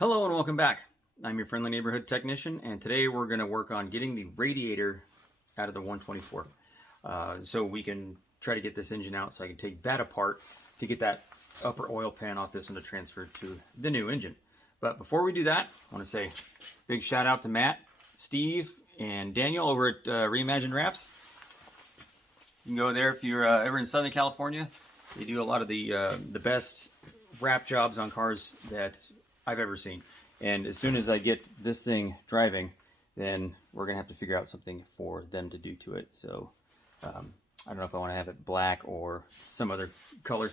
Hello and welcome back. I'm your friendly neighborhood technician, and today we're going to work on getting the radiator out of the 124. So we can try to get this engine out so I can take that apart to get that upper oil pan off this one to transfer to the new engine. But before we do that, I want to say big shout out to Matt, Steve, and Daniel over at Reimagined Wraps. You can go there if you're ever in Southern California. They do a lot of the best wrap jobs on cars that I've ever seen. And as soon as I get this thing driving, then we're gonna have to figure out something for them to do to it. So I don't know if I want to have it black or some other color.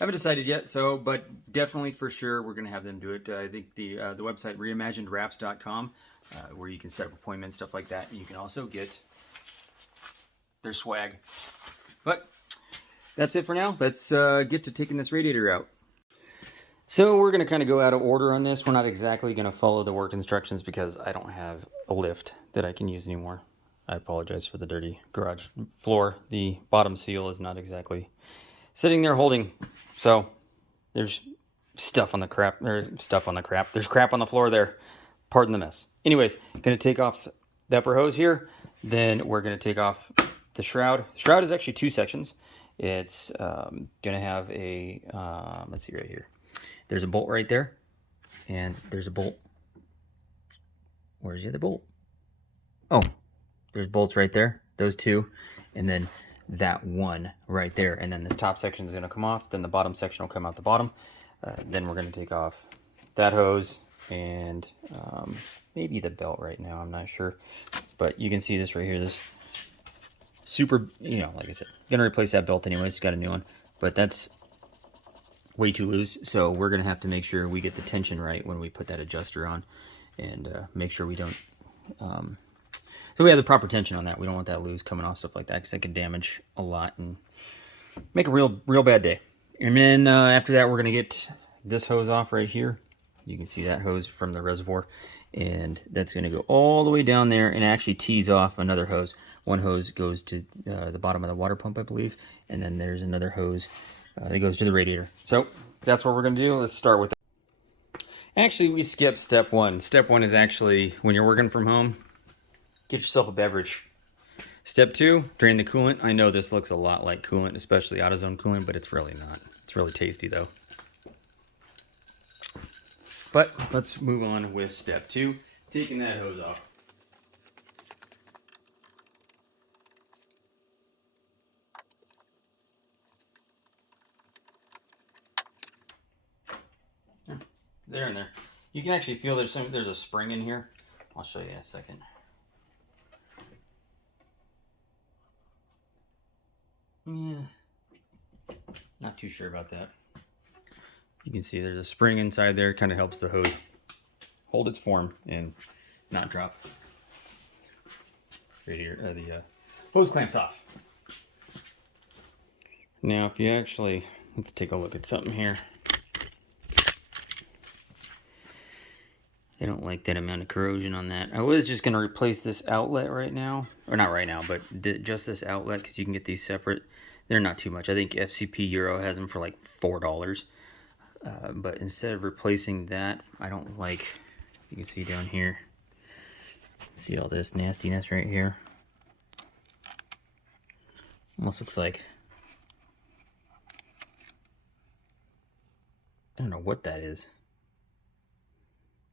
Haven't decided yet. So, but definitely for sure we're gonna have them do it. I think the website reimaginedwraps.com, where you can set up appointments, stuff like that. And you can also get their swag. But that's it for now. Let's get to taking this radiator out. So we're going to kind of go out of order on this. We're not exactly going to follow the work instructions because I don't have a lift that I can use anymore. I apologize for the dirty garage floor. The bottom seal is not exactly sitting there holding. So there's stuff on the crap. There's crap on the floor there. Pardon the mess. Anyways, going to take off the upper hose here. Then we're going to take off the shroud. The shroud is actually two sections. It's going to have a, let's see right here. There's a bolt right there, and there's a bolt. Where's the other bolt? Oh, there's bolts right there, those two, and then that one right there. And then the top section is going to come off, then the bottom section will come out the bottom. Then we're going to take off that hose and maybe the belt right now, I'm not sure. But you can see this right here, this super, like I said, going to replace that belt anyways, got a new one. But that's way too loose, so we're gonna have to make sure we get the tension right when we put that adjuster on, and make sure we don't so we have the proper tension on that. We don't want that loose coming off, stuff like that, because that can damage a lot and make a real bad day. And then after that, we're gonna get this hose off right here. You can see that hose from the reservoir, and that's gonna go all the way down there and actually tease off another hose. One hose goes to the bottom of the water pump, I believe, and then there's another hose that goes to the radiator. So that's what we're going to do. Let's start with that. Actually, we skipped step one. Step one is actually when you're working from home, get yourself a beverage. Step two, drain the coolant. I know this looks a lot like coolant, especially AutoZone coolant, but it's really not. It's really tasty though. But let's move on with step two, taking that hose off. There and there. You can actually feel there's a spring in here. I'll show you in a second. Yeah. Not too sure about that. You can see there's a spring inside there. Kind of helps the hose hold its form and not drop. Radiator, the hose clamps off. Now, if you actually, let's take a look at something here. I don't like that amount of corrosion on that. I was just going to replace this outlet right now. Or not right now, but just this outlet, because you can get these separate. They're not too much. I think FCP Euro has them for like $4. But instead of replacing that, I don't like, you can see down here. See all this nastiness right here? Almost looks like, I don't know what that is.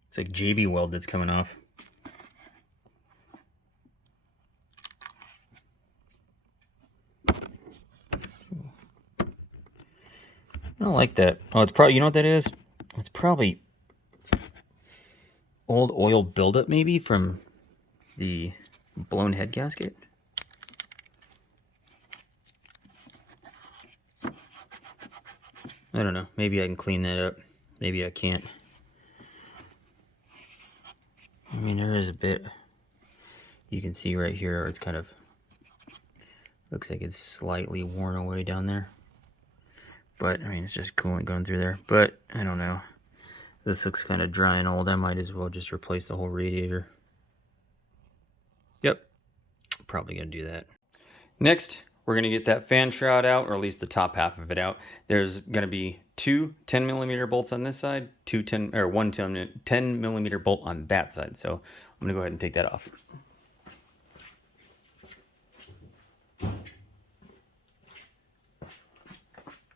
It's like JB Weld that's coming off. I don't like that. Oh, it's probably, you know what that is? It's probably old oil buildup maybe from the blown head gasket. I don't know. Maybe I can clean that up. Maybe I can't. I mean, there is a bit, you can see right here, it's kind of, looks like it's slightly worn away down there. But, I mean, it's just coolant going through there. But, I don't know. This looks kind of dry and old. I might as well just replace the whole radiator. Yep. Probably going to do that. Next, we're going to get that fan shroud out, or at least the top half of it out. There's going to be two 10mm bolts on this side, one 10mm bolt on that side. So I'm gonna go ahead and take that off.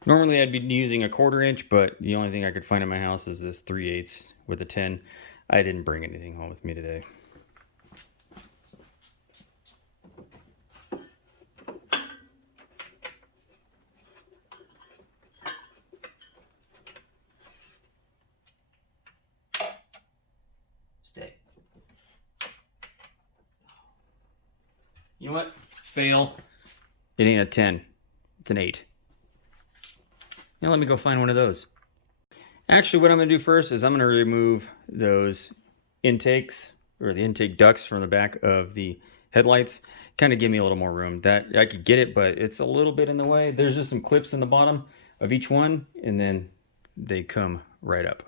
Normally I'd be using a 1/4 inch, but the only thing I could find in my house is this 3/8 with a 10. I didn't bring anything home with me today. Stay. You know what? Fail. It ain't a 10. It's an 8. Now let me go find one of those. Actually, what I'm going to do first is I'm going to remove those intakes, or the intake ducts from the back of the headlights. Kind of give me a little more room. That I could get it, but it's a little bit in the way. There's just some clips in the bottom of each one, and then they come right up.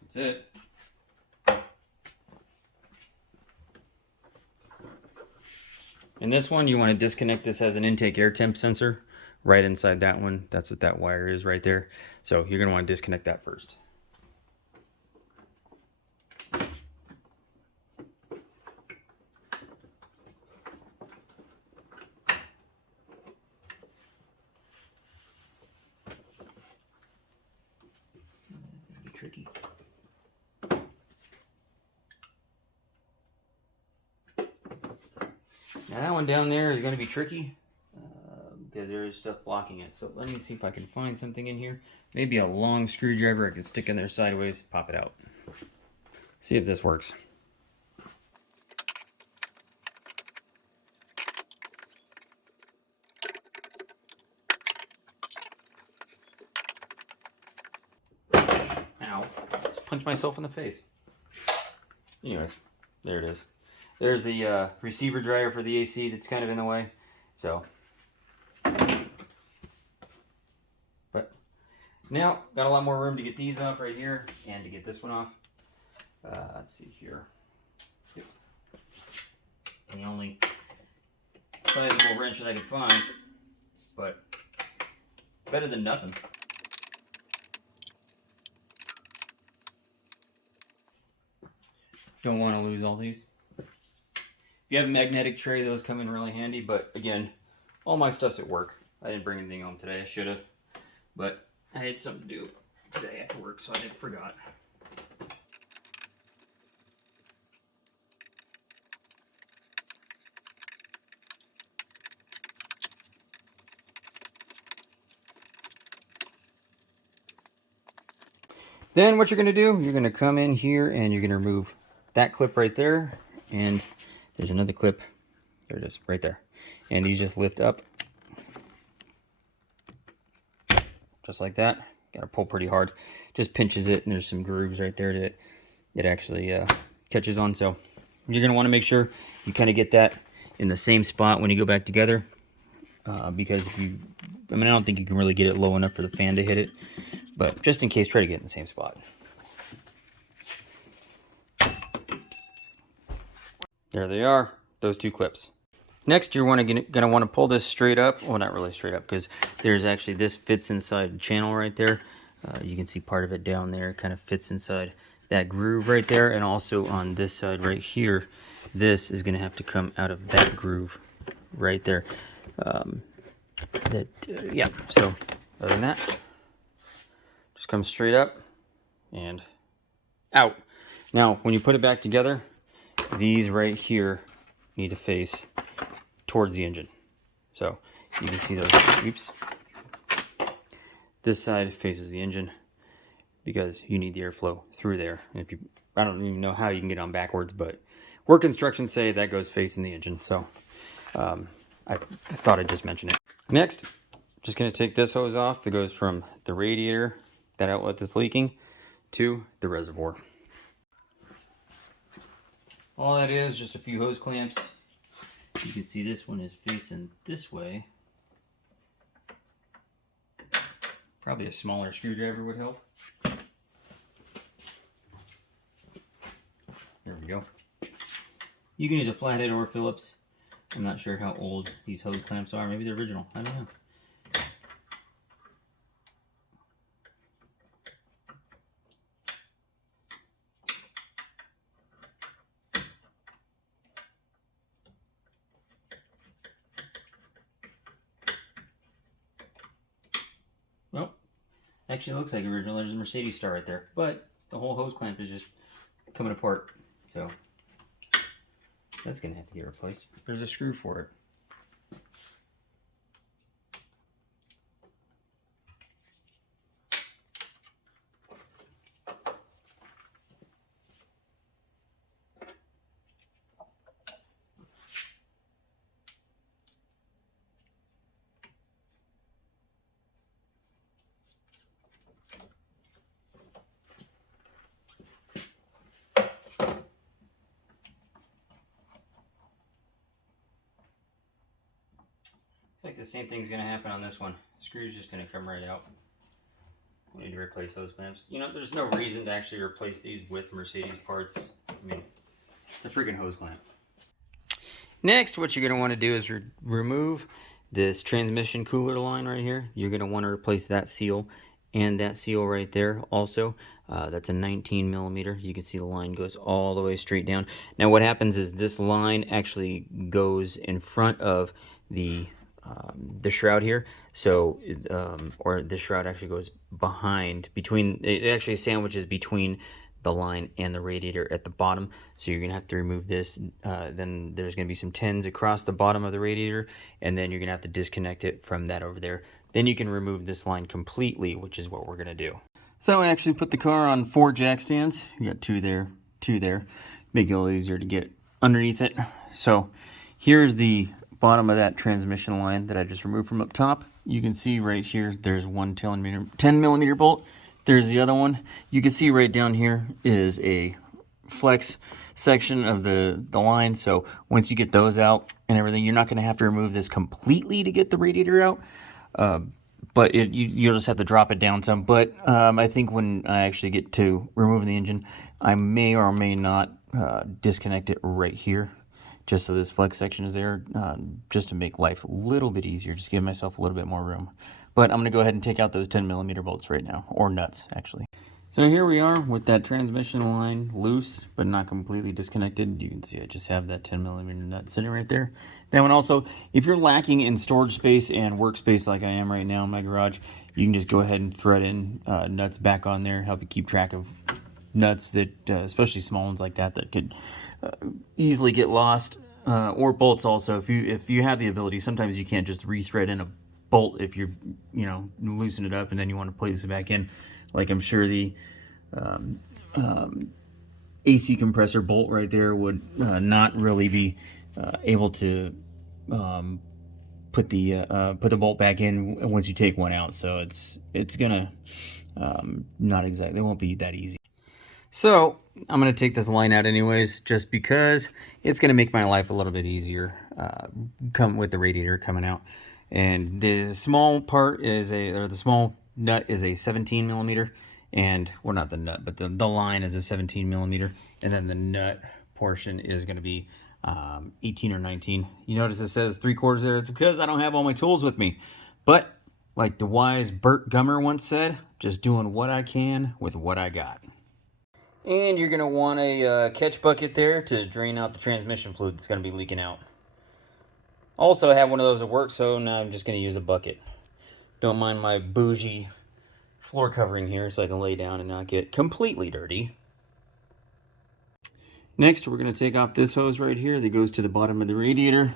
That's it. In this one, you want to disconnect this as an intake air temp sensor right inside that one. That's what that wire is right there. So you're going to want to disconnect that first. That'd be tricky. Now that one down there is going to be tricky because there is stuff blocking it. So let me see if I can find something in here. Maybe a long screwdriver I can stick in there sideways, pop it out. See if this works. Ow. Just punched myself in the face. Anyways, there it is. There's the receiver dryer for the AC that's kind of in the way. So, but now got a lot more room to get these off right here and to get this one off. Let's see here. Yep. The only sizable wrench that I could find, but better than nothing. Don't want to lose all these. If you have a magnetic tray, those come in really handy, but again, all my stuff's at work. I didn't bring anything home today. I should have, but I had something to do today after work, so I forgot. Then what you're going to do, you're going to come in here and you're going to remove that clip right there, and there's another clip. There it is, right there. And these just lift up. Just like that. Got to pull pretty hard. Just pinches it, and there's some grooves right there that it actually catches on. So you're going to want to make sure you kind of get that in the same spot when you go back together. Because if you, I don't think you can really get it low enough for the fan to hit it. But just in case, try to get it in the same spot. There they are, those two clips. Next, you're gonna want to pull this straight up. Well, not really straight up, because there's actually, this fits inside the channel right there. You can see part of it down there, kind of fits inside that groove right there. And also on this side right here, this is gonna have to come out of that groove right there. Yeah, so other than that, just come straight up and out. Now, when you put it back together, these right here need to face towards the engine. So you can see those, oops. This side faces the engine because you need the airflow through there. And if you, I don't even know how you can get on backwards, but work instructions say that goes facing the engine. So I thought I'd just mention it. Next, just gonna take this hose off that goes from the radiator, that outlet that's leaking, to the reservoir. All that is just a few hose clamps. You can see this one is facing this way. Probably a smaller screwdriver would help. There we go. You can use a flathead or Phillips. I'm not sure how old these hose clamps are. Maybe they're original. I don't know. Well, actually looks like original. There's a Mercedes star right there. But the whole hose clamp is just coming apart. So that's going to have to get replaced. There's a screw for it. Looks like the same thing's going to happen on this one. The screw's just going to come right out. We need to replace those clamps. You know, there's no reason to actually replace these with Mercedes parts. I mean, it's a freaking hose clamp. Next, what you're going to want to do is remove this transmission cooler line right here. You're going to want to replace that seal and that seal right there also. That's a 19 millimeter. You can see the line goes all the way straight down. Now what happens is this line actually goes in front of the shroud here, so or the shroud actually goes behind, it actually sandwiches between the line and the radiator at the bottom. So you're gonna have to remove this. Then there's gonna be some tins across the bottom of the radiator, and then you're gonna have to disconnect it from that over there. Then you can remove this line completely, which is what we're gonna do. So I actually put the car on 4 jack stands. You got 2 there, 2 there. Make it a little easier to get underneath it. So here's the bottom of that transmission line that I just removed from up top. You can see right here, there's one 10 millimeter bolt. There's the other one. You can see right down here is a flex section of the line. So once you get those out and everything, you're not going to have to remove this completely to get the radiator out. But you'll just have to drop it down some. But I think when I actually get to removing the engine, I may or may not disconnect it right here, just so this flex section is there, just to make life a little bit easier, just give myself a little bit more room. But I'm going to go ahead and take out those 10 millimeter bolts right now, or nuts, actually. So here we are with that transmission line loose, but not completely disconnected. You can see I just have that 10 millimeter nut sitting right there. That one also, if you're lacking in storage space and workspace like I am right now in my garage, you can just go ahead and thread in nuts back on there, help you keep track of nuts that, especially small ones like that, that could easily get lost, or bolts also. If you have the ability, sometimes you can't just rethread in a bolt if you're, loosen it up and then you want to place it back in. Like I'm sure the AC compressor bolt right there would not really be able to put the bolt back in once you take one out. So it's gonna not exactly, it won't be that easy. So I'm going to take this line out anyways, just because it's going to make my life a little bit easier come with the radiator coming out. And the small part is the small nut is a 17 millimeter, and, well, not the nut, but the line is a 17 millimeter, and then the nut portion is going to be 18 or 19. You notice it says 3/4 there. It's because I don't have all my tools with me. But like the wise Burt Gummer once said, just doing what I can with what I got. And you're going to want a catch bucket there to drain out the transmission fluid that's going to be leaking out. Also, I have one of those at work, so now I'm just going to use a bucket. Don't mind my bougie floor covering here, so I can lay down and not get completely dirty. Next, we're going to take off this hose right here that goes to the bottom of the radiator.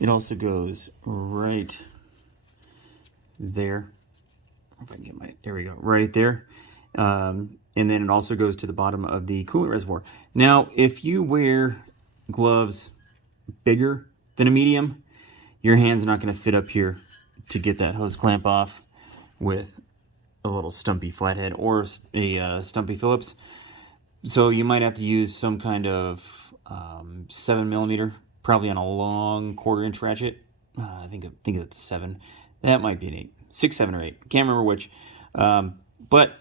It also goes right there. If I can get there we go, right there. And then it also goes to the bottom of the coolant reservoir. Now, if you wear gloves bigger than a medium, your hand's not going to fit up here to get that hose clamp off with a little stumpy flathead or a stumpy Phillips. So you might have to use some kind of 7 millimeter, probably on a long 1/4 inch ratchet. I think it's 7. That might be an 8, 6, 7, or 8. Can't remember which. But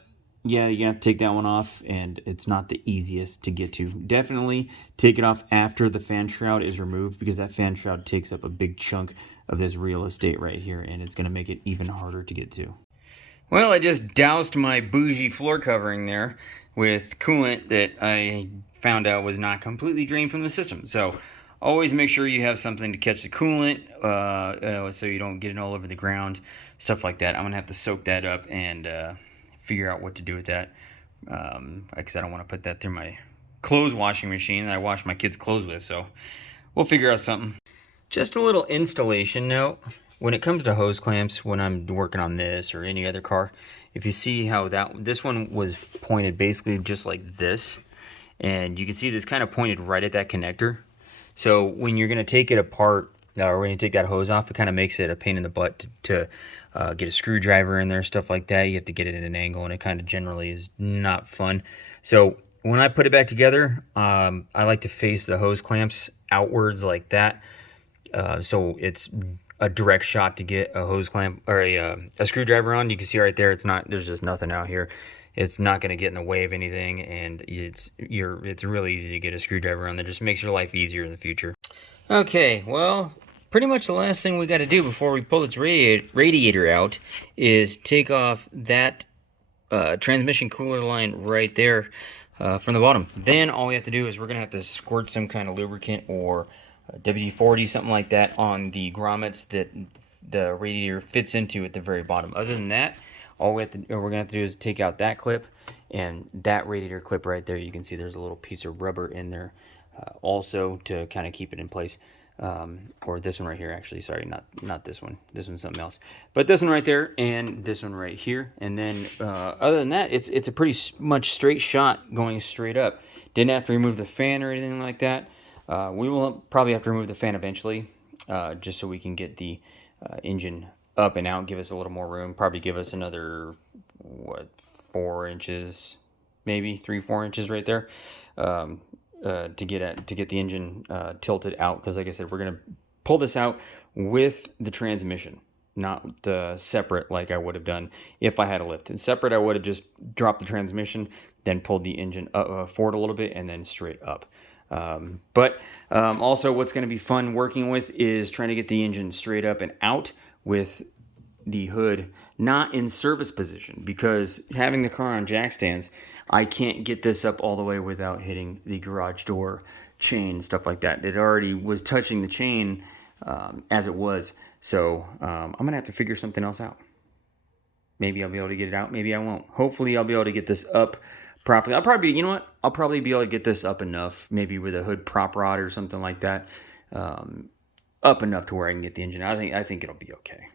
yeah, you have to take that one off, and it's not the easiest to get to. Definitely take it off after the fan shroud is removed, because that fan shroud takes up a big chunk of this real estate right here, and it's going to make it even harder to get to. Well, I just doused my bougie floor covering there with coolant that I found out was not completely drained from the system. So always make sure you have something to catch the coolant so you don't get it all over the ground, stuff like that. I'm going to have to soak that up and figure out what to do with that, because I don't want to put that through my clothes washing machine that I wash my kids' clothes with. So we'll figure out something. Just a little installation note. When it comes to hose clamps, when I'm working on this or any other car, if you see how this one was pointed basically just like this, and you can see this kind of pointed right at that connector. So when you're going to take it apart, or when you take that hose off, it kind of makes it a pain in the butt to get a screwdriver in there, stuff like that. You have to get it at an angle, and it kind of generally is not fun. So when I put it back together, I like to face the hose clamps outwards like that. So it's a direct shot to get a hose clamp or a screwdriver on. You can see right there, there's just nothing out here. It's not going to get in the way of anything, and it's really easy to get a screwdriver on there. Just makes your life easier in the future. Okay, well, pretty much the last thing we got to do before we pull its radiator out is take off that transmission cooler line right there from the bottom. Then all we have to do is we're going to have to squirt some kind of lubricant or W40, something like that, on the grommets that the radiator fits into at the very bottom. Other than that, all we're going to have to do is take out that clip and that radiator clip right there. You can see there's a little piece of rubber in there also to kind of keep it in place. Or this one right here, actually. Sorry, not this one. This one's something else. But this one right there and this one right here. And then other than that, it's a pretty much straight shot going straight up. Didn't have to remove the fan or anything like that. We will probably have to remove the fan eventually, just so we can get the engine up and out, give us a little more room, probably give us another, 4 inches, maybe 3-4 inches right there, to get the engine tilted out. Because like I said, we're going to pull this out with the transmission, not separate like I would have done if I had a lift. And separate, I would have just dropped the transmission, then pulled the engine forward a little bit, and then straight up. Also what's going to be fun working with is trying to get the engine straight up and out with the hood not in service position, because having the car on jack stands, I can't get this up all the way without hitting the garage door chain, stuff like that. It already was touching the chain as it was, so I'm gonna have to figure something else out. Maybe I'll be able to get it out, maybe I won't. Hopefully I'll be able to get this up properly. You know what? I'll probably be able to get this up enough, maybe with a hood prop rod or something like that, up enough to where I can get the engine out. I think it'll be okay.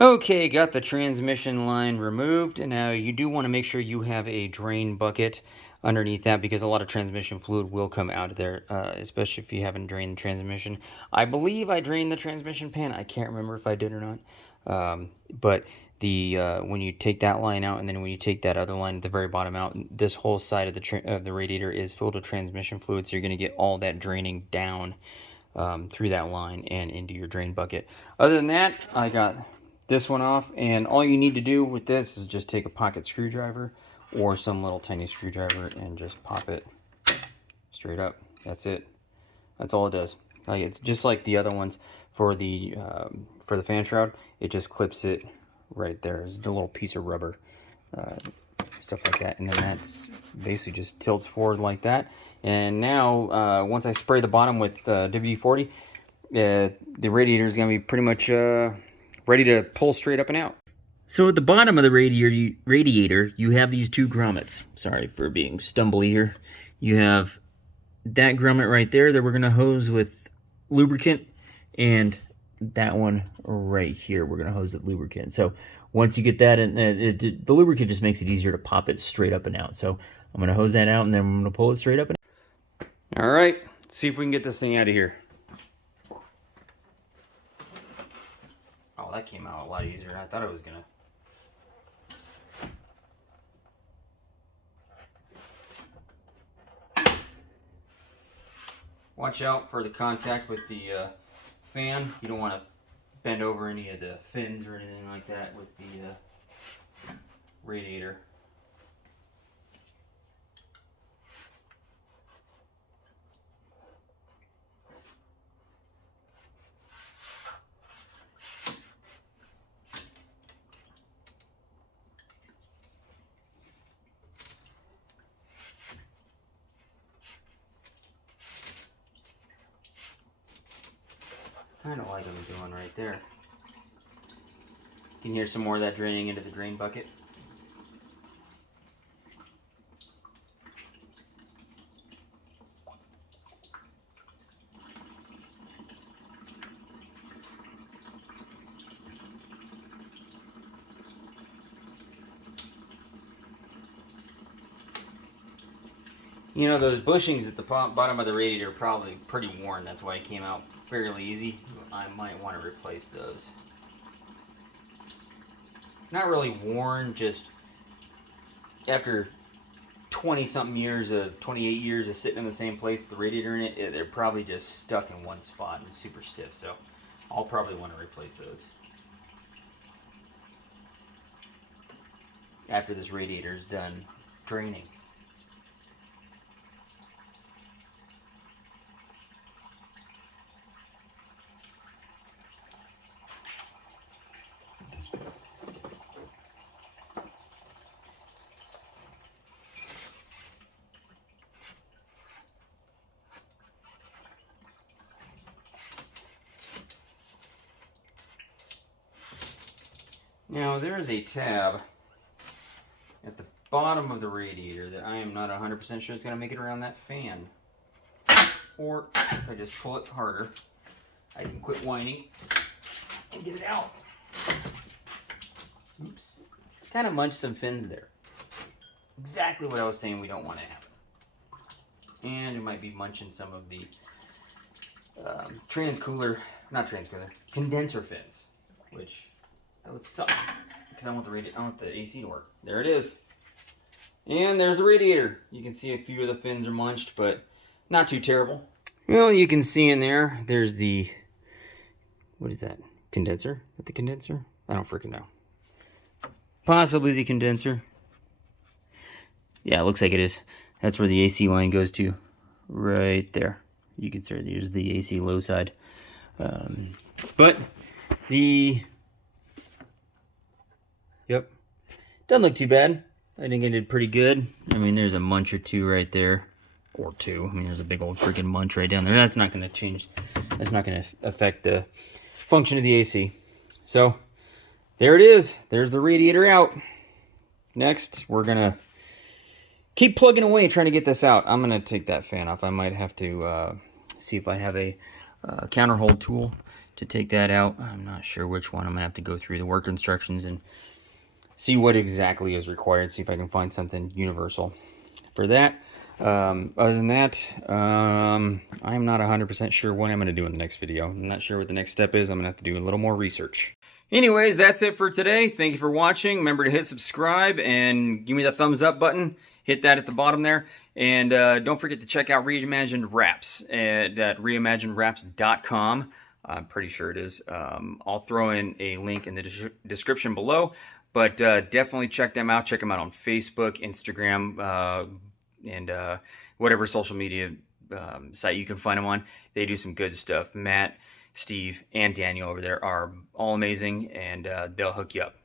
Okay, got the transmission line removed, and now you do want to make sure you have a drain bucket underneath that, because a lot of transmission fluid will come out of there, especially if you haven't drained the transmission. I believe I drained the transmission pan. I can't remember if I did or not. But when you take that line out, and then when you take that other line at the very bottom out, this whole side of the radiator is filled with transmission fluid, so you're going to get all that draining down through that line and into your drain bucket. Other than that, I got this one off, and all you need to do with this is just take a pocket screwdriver or some little tiny screwdriver and just pop it straight up. That's it. That's all it does. It's just like the other ones for the fan shroud. It just clips it right there. There's a little piece of rubber, stuff like that, and then that's basically just tilts forward like that. And now once I spray the bottom with WD-40, the radiator is going to be pretty much ready to pull straight up and out. So at the bottom of the radiator, you have these two grommets. Sorry for being stumbly here. You have that grommet right there that we're going to hose with lubricant, and that one right here we're going to hose with lubricant. So once you get that in, the lubricant just makes it easier to pop it straight up and out. So I'm going to hose that out, and then I'm going to pull it straight up and out. All right, let's see if we can get this thing out of here. Oh, that came out a lot easier than I thought it was going to. Watch out for the contact with the fan. You don't want to bend over any of the fins or anything like that with the radiator. Kind of like I'm doing right there. You can hear some more of that draining into the drain bucket. You know, those bushings at the bottom of the radiator are probably pretty worn. That's why it came out fairly easy. I might want to replace those. Not really worn, just after 20-something years of, 28 years of sitting in the same place with the radiator in it, they're probably just stuck in one spot and super stiff. So I'll probably want to replace those after this radiator's done draining. Now there is a tab at the bottom of the radiator that I am not 100% sure it's going to make it around that fan. Or if I just pull it harder, I can quit whining and get it out. Oops. Kind of munched some fins there. Exactly what I was saying we don't want to happen. And it might be munching some of the condenser fins, which that would suck because I want the AC to work. There it is. And there's the radiator. You can see a few of the fins are munched, but not too terrible. Well, you can see in there, there's the, what is that? Condenser? Is that the condenser? I don't freaking know. Possibly the condenser. Yeah, it looks like it is. That's where the AC line goes to. Right there. You can see there's the AC low side. But the... Yep. Doesn't look too bad. I think it did pretty good. I mean, there's a munch or two right there. Or two. I mean, there's a big old freaking munch right down there. That's not going to change. That's not going to affect the function of the AC. So, there it is. There's the radiator out. Next, we're going to keep plugging away trying to get this out. I'm going to take that fan off. I might have to see if I have a counterhold tool to take that out. I'm not sure which one. I'm going to have to go through the work instructions and see what exactly is required, see if I can find something universal for that. Other than that, I'm not 100% sure what I'm going to do in the next video. I'm not sure what the next step is. I'm going to have to do a little more research. Anyways, that's it for today. Thank you for watching. Remember to hit subscribe and give me the thumbs up button. Hit that at the bottom there. And don't forget to check out Reimagined Wraps at reimaginedwraps.com. I'm pretty sure it is. I'll throw in a link in the description below. But definitely check them out. Check them out on Facebook, Instagram, and whatever social media site you can find them on. They do some good stuff. Matt, Steve, and Daniel over there are all amazing, and they'll hook you up.